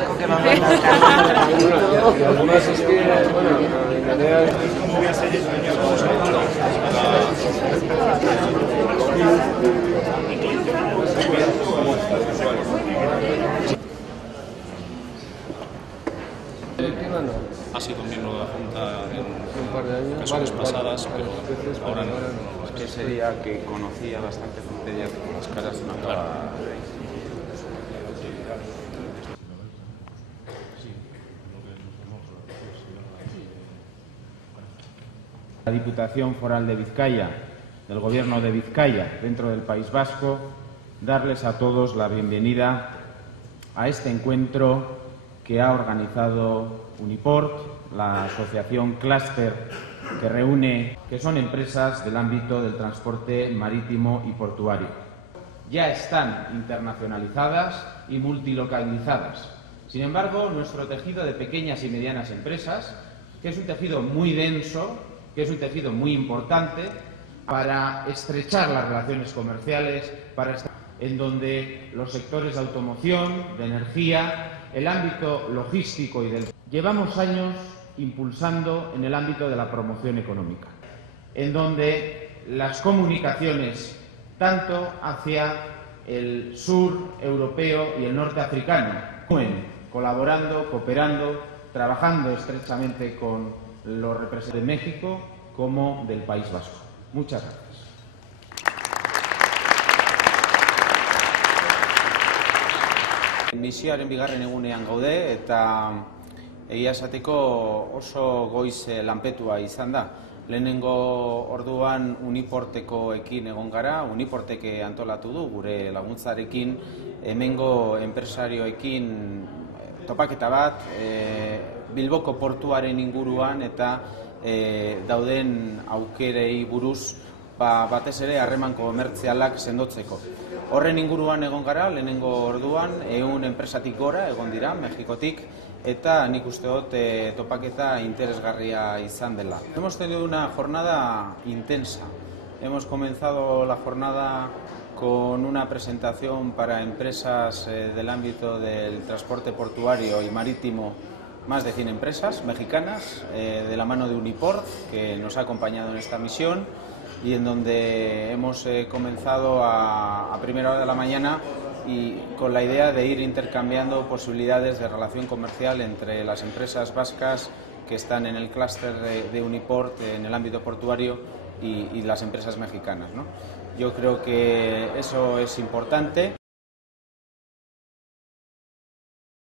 tabaco que va a matar tanto. Y además es que, bueno, la idea es... Ha sido miembro de la Junta en un par de años, ocasiones pasadas, pero veces, ahora no. Que sería que conocía bastante gente ya con las caras no acaba de... La Diputación Foral de Vizcaya, del Gobierno de Vizcaya, dentro del País Vasco, darles a todos la bienvenida a este encuentro que ha organizado Uniport, la asociación clúster que reúne, que son empresas del ámbito del transporte marítimo y portuario. Ya están internacionalizadas y multilocalizadas. Sin embargo, nuestro tejido de pequeñas y medianas empresas, que es un tejido muy denso, que es un tejido muy importante para estrechar las relaciones comerciales, en donde los sectores de automoción, de energía, el ámbito logístico y del... Llevamos años impulsando en el ámbito de la promoción económica, en donde las comunicaciones, tanto hacia el sur europeo y el norte africano, colaborando, cooperando, trabajando estrechamente con los representantes de México como del País Vasco. Muchas gracias. Misioaren bigarren egunean gaude eta egia esateko oso goiz lanpetua izan da. Lehenengo orduan Uniportekoekin egon gara, Uniportek antolatu du gure laguntzarekin hemengo enpresarioekin topaketa bat Bilboko portuaren inguruan eta dauden aukerei buruz batez ere harreman komertzialak sendotzeko. Horren inguruan egon gara, lehenengo orduan 100 enpresatik gora egon dira, Mexikotik, eta nik uste dut topaketa interesgarria izan dela. Hemos tenido una jornada intensa. Hemos comenzado la jornada con una presentación para empresas del ámbito del transporte portuario y marítimo, más de 100 empresas mexicanas, de la mano de Uniport, que nos ha acompañado en esta misión, y en donde hemos comenzado a primera hora de la mañana y con la idea de ir intercambiando posibilidades de relación comercial entre las empresas vascas que están en el clúster de Uniport en el ámbito portuario y las empresas mexicanas, ¿no? Yo creo que eso es importante.